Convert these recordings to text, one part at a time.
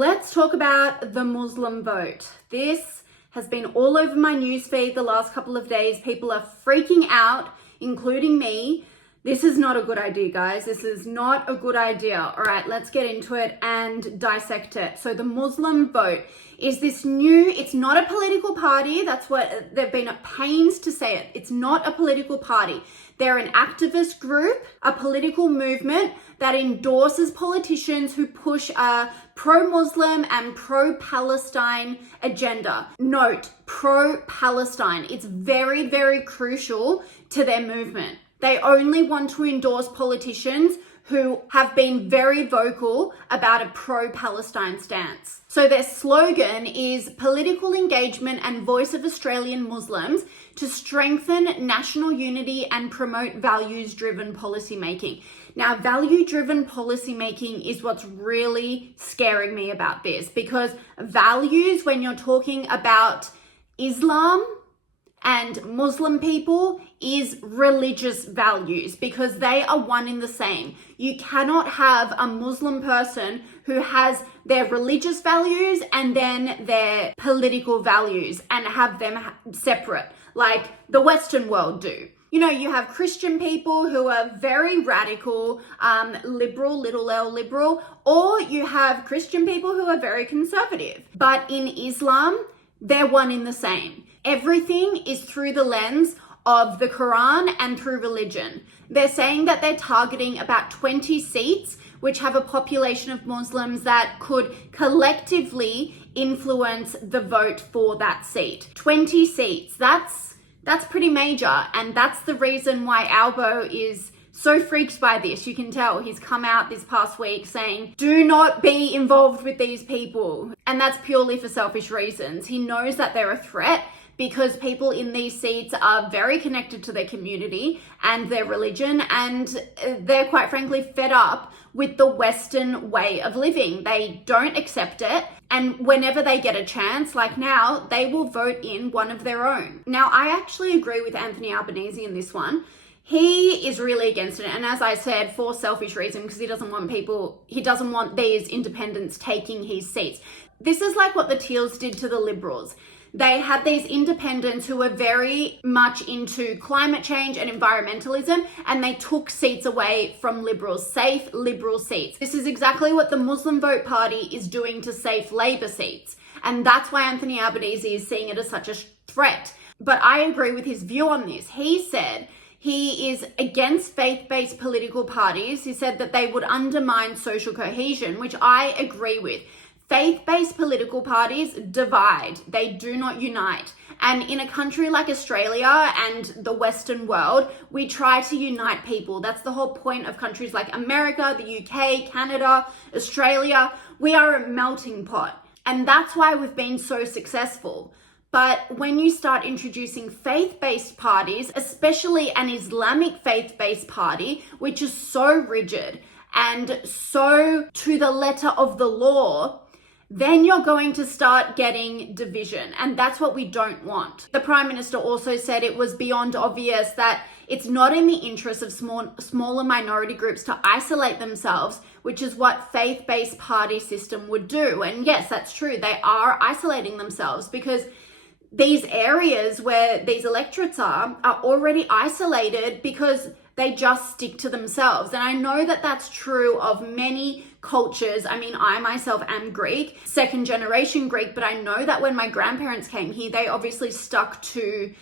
Let's talk about the Muslim vote. This has been all over my newsfeed the last couple of days. People are freaking out, including me. This is not a good idea, guys. This is not a good idea. All right, let's get into it and dissect it. So the Muslim vote is this new, it's not a political party. That's what they've been at pains to say it. It's not a political party. They're an activist group, a political movement that endorses politicians who push a pro-Muslim and pro-Palestine agenda. Note, pro-Palestine. It's very, very crucial to their movement. They only want to endorse politicians who have been very vocal about a pro-Palestine stance. So their slogan is political engagement and voice of Australian Muslims to strengthen national unity and promote values-driven policymaking. Now, value-driven policymaking is what's really scaring me about this, because values, when you're talking about Islam and Muslim people, is religious values, because they are one in the same. You cannot have a Muslim person who has their religious values and then their political values and have them separate, like the Western world do. You know, you have Christian people who are very radical, liberal, little L liberal, or you have Christian people who are very conservative. But in Islam, they're one in the same. Everything is through the lens of the Quran and through religion. They're saying that they're targeting about 20 seats, which have a population of Muslims that could collectively influence the vote for that seat. 20 seats, that's pretty major, and that's the reason why Albo is so freaked by this. You can tell he's come out this past week saying, do not be involved with these people. And that's purely for selfish reasons. He knows that they're a threat because people in these seats are very connected to their community and their religion, and they're quite frankly fed up with the Western way of living. They don't accept it, and whenever they get a chance, like now, they will vote in one of their own. Now, I actually agree with Anthony Albanese in this one. He is really against it, and as I said, for selfish reasons, because he doesn't want these independents taking his seats. This is like what the Teals did to the Liberals. They had these independents who were very much into climate change and environmentalism, and they took seats away from Liberals, safe Liberal seats. This is exactly what the Muslim Vote Party is doing to safe Labor seats. And that's why Anthony Albanese is seeing it as such a threat. But I agree with his view on this. He said he is against faith-based political parties. He said that they would undermine social cohesion, which I agree with. Faith-based political parties divide. They do not unite. And in a country like Australia and the Western world, we try to unite people. That's the whole point of countries like America, the UK, Canada, Australia. We are a melting pot. And that's why we've been so successful. But when you start introducing faith-based parties, especially an Islamic faith-based party, which is so rigid and so to the letter of the law, then you're going to start getting division. And that's what we don't want. The Prime Minister also said it was beyond obvious that it's not in the interest of smaller minority groups to isolate themselves, which is what faith-based party system would do. And yes, that's true. They are isolating themselves because these areas where these electorates are already isolated because they just stick to themselves. And I know that that's true of many cultures. I mean, I myself am Greek, second generation Greek, but I know that when my grandparents came here, they obviously stuck to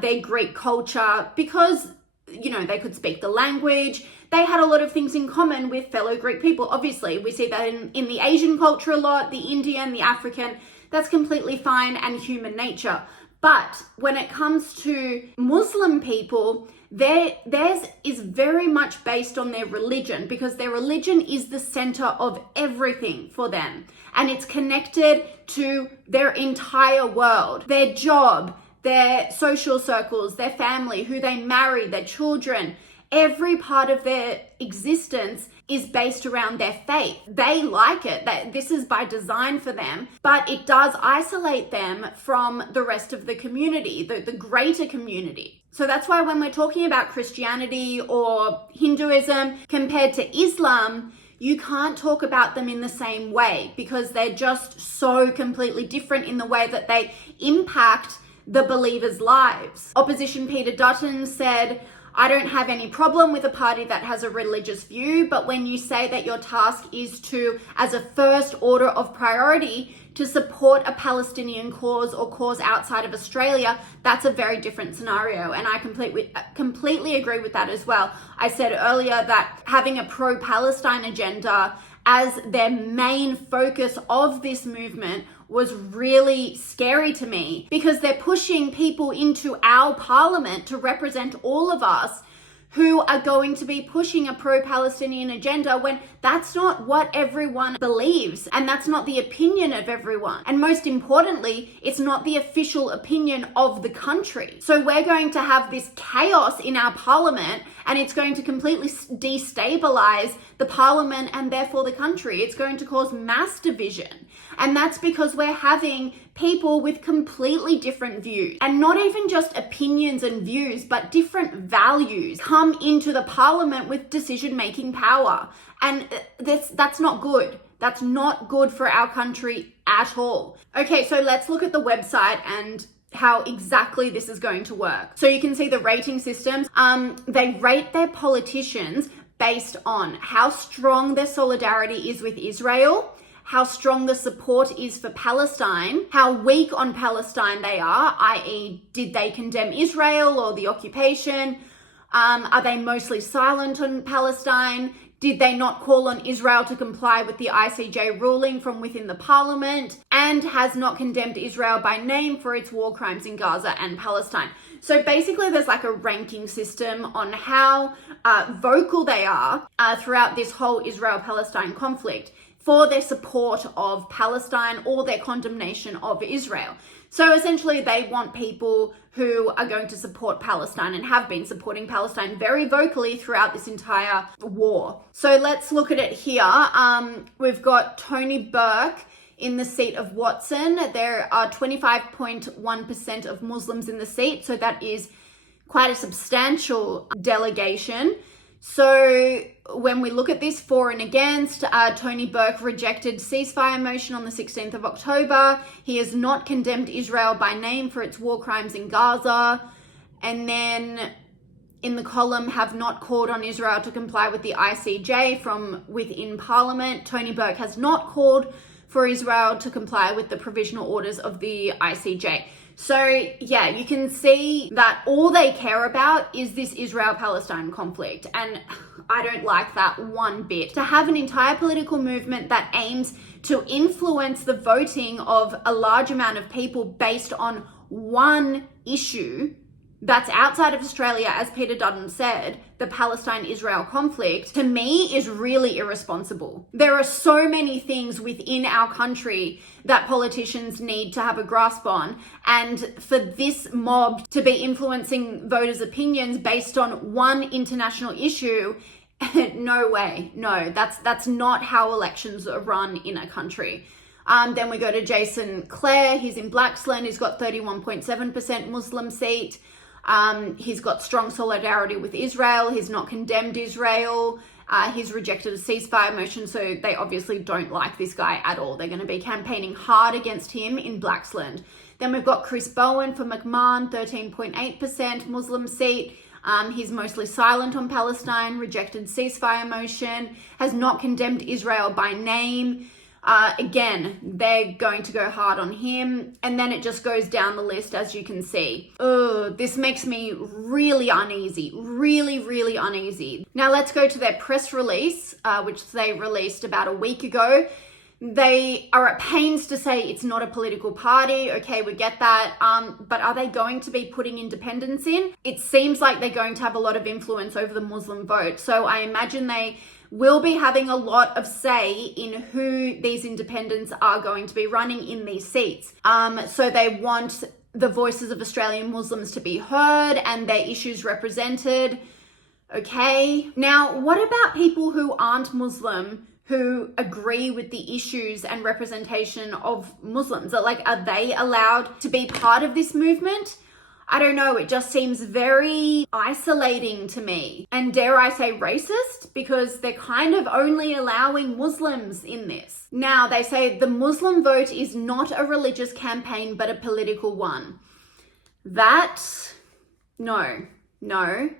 their Greek culture because, you know, they could speak the language. They had a lot of things in common with fellow Greek people. Obviously, we see that in the Asian culture a lot, the Indian, the African. That's completely fine and human nature. But when it comes to Muslim people, theirs is very much based on their religion, because their religion is the center of everything for them. And it's connected to their entire world, their job, their social circles, their family, who they marry, their children. Every part of their existence is based around their faith. They like it, that this is by design for them, but it does isolate them from the rest of the community, the greater community. So that's why when we're talking about Christianity or Hinduism compared to Islam, you can't talk about them in the same way because they're just so completely different in the way that they impact the believers' lives. Opposition Peter Dutton said, I don't have any problem with a party that has a religious view, but when you say that your task is to, as a first order of priority, to support a Palestinian cause or cause outside of Australia, that's a very different scenario. And I completely agree with that as well. I said earlier that having a pro-Palestine agenda as their main focus of this movement was really scary to me, because they're pushing people into our parliament to represent all of us who are going to be pushing a pro-Palestinian agenda when that's not what everyone believes, and that's not the opinion of everyone. And most importantly, it's not the official opinion of the country. So we're going to have this chaos in our parliament, and it's going to completely destabilize the parliament and therefore the country. It's going to cause mass division. And that's because we're having people with completely different views, and not even just opinions and views, but different values come into the parliament with decision-making power. And that's not good. That's not good for our country at all. Okay, so let's look at the website and how exactly this is going to work. So you can see the rating systems. They rate their politicians based on how strong their solidarity is with Israel, how strong the support is for Palestine, how weak on Palestine they are, i.e. did they condemn Israel or the occupation? Are they mostly silent on Palestine? Did they not call on Israel to comply with the ICJ ruling from within the parliament? And has not condemned Israel by name for its war crimes in Gaza and Palestine. So basically there's like a ranking system on how vocal they are throughout this whole Israel-Palestine conflict for their support of Palestine or their condemnation of Israel. So essentially they want people who are going to support Palestine and have been supporting Palestine very vocally throughout this entire war. So let's look at it here. We've got Tony Burke in the seat of Watson. There are 25.1% of Muslims in the seat, so that is quite a substantial delegation. So when we look at this for and against, Tony Burke rejected ceasefire motion on the 16th of October. He has not condemned Israel by name for its war crimes in Gaza. And then in the column, have not called on Israel to comply with the ICJ from within Parliament. Tony Burke has not called for Israel to comply with the provisional orders of the ICJ. So yeah, you can see that all they care about is this Israel-Palestine conflict. And I don't like that one bit. To have an entire political movement that aims to influence the voting of a large amount of people based on one issue that's outside of Australia, as Peter Dutton said, the Palestine-Israel conflict, to me is really irresponsible. There are so many things within our country that politicians need to have a grasp on, and for this mob to be influencing voters' opinions based on one international issue, no way. No, that's not how elections are run in a country. Then we go to Jason Clare. He's in Blaxland. He's got 31.7% Muslim seat. He's got strong solidarity with Israel. He's not condemned Israel. He's rejected a ceasefire motion, so they obviously don't like this guy at all. They're going to be campaigning hard against him in Blaxland. Then we've got Chris Bowen for McMahon, 13.8% Muslim seat. He's mostly silent on Palestine, rejected ceasefire motion, has not condemned Israel by name. Again, they're going to go hard on him. And then it just goes down the list, as you can see. This makes me really uneasy, really uneasy. Now let's go to their press release, which they released about a week ago. They are at pains to say it's not a political party. Okay, we get that. But are they going to be putting independents in? It seems like they're going to have a lot of influence over the Muslim vote. So I imagine they will be having a lot of say in who these independents are going to be running in these seats. So they want the voices of Australian Muslims to be heard and their issues represented. Okay. Now, what about people who aren't Muslim, who agree with the issues and representation of Muslims? Are they allowed to be part of this movement? I don't know, it just seems very isolating to me. And dare I say racist? Because they're kind of only allowing Muslims in this. Now, they say the Muslim vote is not a religious campaign, but a political one. No.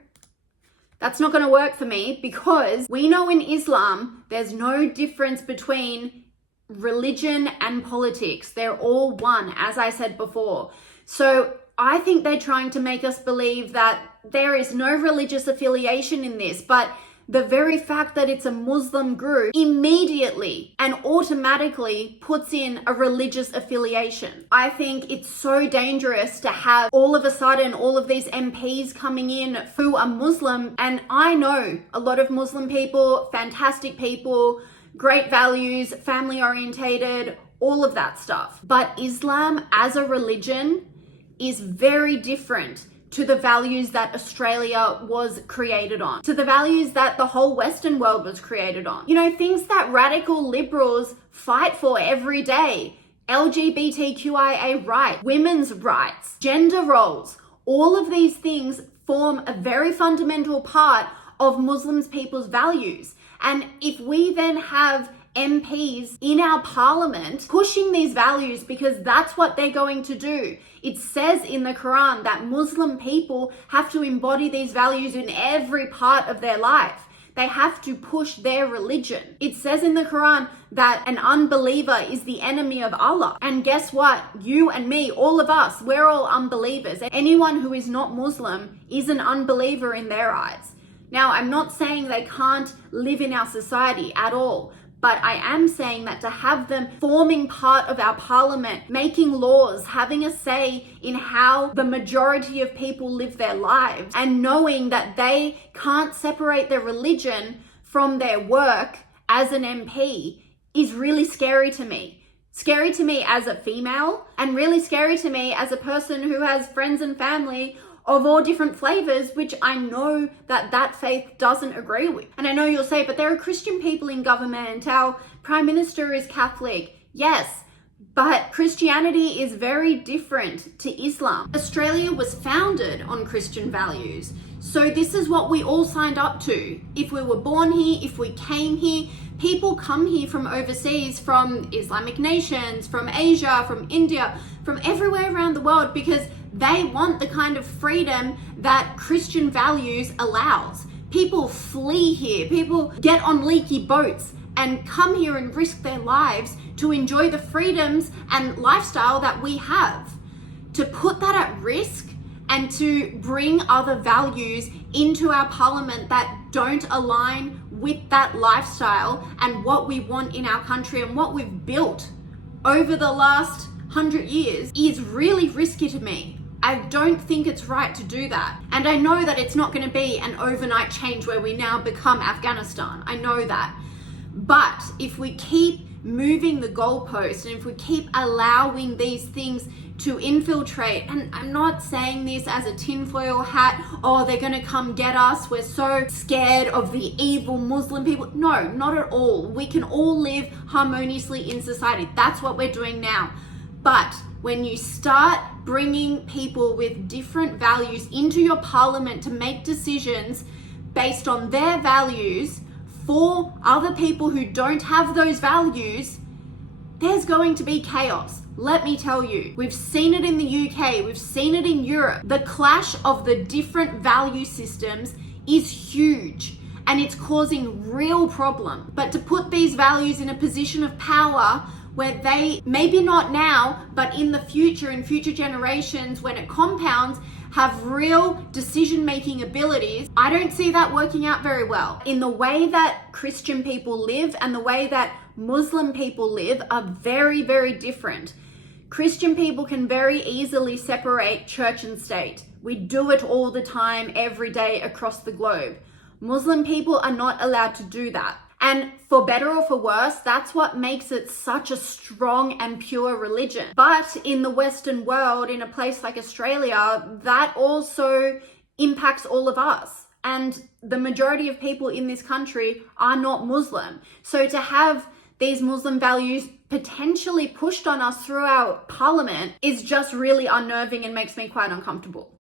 That's not going to work for me, because we know in Islam, there's no difference between religion and politics. They're all one, as I said before. So I think they're trying to make us believe that there is no religious affiliation in this, but the very fact that it's a Muslim group immediately and automatically puts in a religious affiliation. I think it's so dangerous to have all of a sudden all of these MPs coming in who are Muslim. And I know a lot of Muslim people, fantastic people, great values, family orientated, all of that stuff. But Islam as a religion is very different to the values that Australia was created on, to the values that the whole Western world was created on. You know, things that radical liberals fight for every day. LGBTQIA rights, women's rights, gender roles, all of these things form a very fundamental part of Muslim people's values. And if we then have MPs in our parliament pushing these values, because that's what they're going to do. It says in the Quran that Muslim people have to embody these values in every part of their life. They have to push their religion. It says in the Quran that an unbeliever is the enemy of Allah. And guess what? You and me, all of us, we're all unbelievers. Anyone who is not Muslim is an unbeliever in their eyes. Now, I'm not saying they can't live in our society at all, but I am saying that to have them forming part of our parliament, making laws, having a say in how the majority of people live their lives, and knowing that they can't separate their religion from their work as an MP is really scary to me. Scary to me as a female, and really scary to me as a person who has friends and family of all different flavors, which I know that faith doesn't agree with. And I know you'll say, but there are Christian people in government, our Prime Minister is Catholic. Yes, but Christianity is very different to Islam. Australia was founded on Christian values. So this is what we all signed up to. If we were born here, if we came here, people come here from overseas, from Islamic nations, from Asia, from India, from everywhere around the world, because they want the kind of freedom that Christian values allows. People flee here, people get on leaky boats and come here and risk their lives to enjoy the freedoms and lifestyle that we have. To put that at risk and to bring other values into our parliament that don't align with that lifestyle and what we want in our country and what we've built over the last 100 years is really risky to me. I don't think it's right to do that. And I know that it's not going to be an overnight change where we now become Afghanistan. I know that. But if we keep moving the goalpost and if we keep allowing these things to infiltrate, and I'm not saying this as a tinfoil hat, oh, they're going to come get us, we're so scared of the evil Muslim people. No, not at all. We can all live harmoniously in society. That's what we're doing now. But when you start bringing people with different values into your parliament to make decisions based on their values for other people who don't have those values, there's going to be chaos. Let me tell you, we've seen it in the UK, we've seen it in Europe. The clash of the different value systems is huge and it's causing real problems. But to put these values in a position of power where they, maybe not now, but in the future, in future generations, when it compounds, have real decision-making abilities, I don't see that working out very well. In the way that Christian people live and the way that Muslim people live are very, very different. Christian people can very easily separate church and state. We do it all the time, every day across the globe. Muslim people are not allowed to do that. And for better or for worse, that's what makes it such a strong and pure religion. But in the Western world, in a place like Australia, that also impacts all of us. And the majority of people in this country are not Muslim. So to have these Muslim values potentially pushed on us through our parliament is just really unnerving and makes me quite uncomfortable.